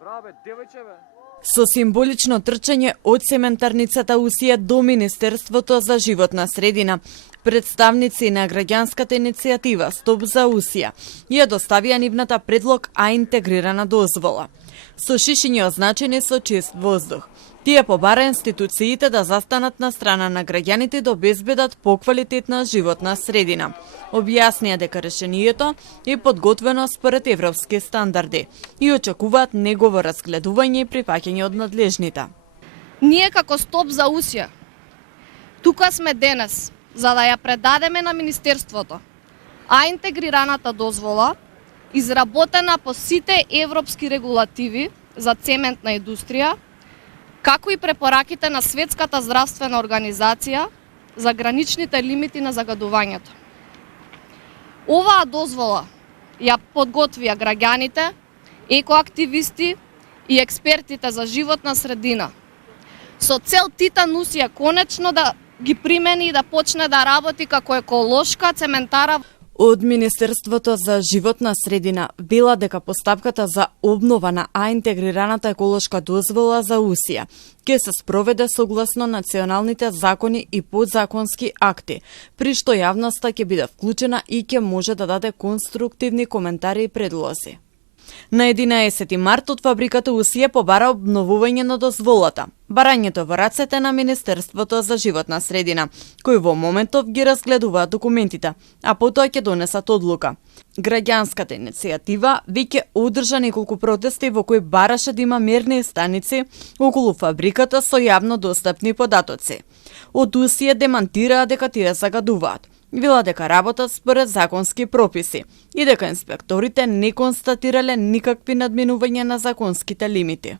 Браво, девојче, бе. Со символично трчање од цементарницата Усија до Министерството за животна средина, представници на граѓанската иницијатива Стоп за Усија ја доставија нивната предлог, а интегрирана дозвола. Со шишиња означени со чист воздух. Тие побара институциите да застанат на страна на граѓаните да обезбедат поквалитетна животна средина. Објаснија дека решението е подготвено според европски стандарди и очекуваат негово разгледување и прифаќање од надлежните. Ние како Стоп за Усија тука сме денес за да ја предадеме на Министерството, а интегрираната дозвола, изработена по сите европски регулативи за цементна индустрија, како и препораките на Светската здравствена организација за граничните лимити на загадувањето. Оваа дозвола ја подготвија граѓаните, екоактивисти и експертите за животна средина, со цел Титан Усија конечно да ги примени и да почне да работи како еколошка цементара. Од Министерството за животна средина вела дека постапката за обнова на интегрираната еколошка дозвола за Усија ќе се спроведе согласно националните закони и подзаконски акти, при што јавноста ќе биде вклучена и ќе може да даде конструктивни коментари и предлози. На 11 март од фабриката Усија побара обновување на дозволата. Барањето во рацете на Министерството за животна средина, кои во моментов ги разгледуваат документите, а потоа ќе донесат одлука. Граѓанската иницијатива веќе одржа неколку протести во кои бараше да има мерни станици околу фабриката со јавно достапни податоци. Од Усија демантираа дека тие загадуваат. Вела дека работат според законски прописи и дека инспекторите не констатирале никакви надминувања на законските лимити.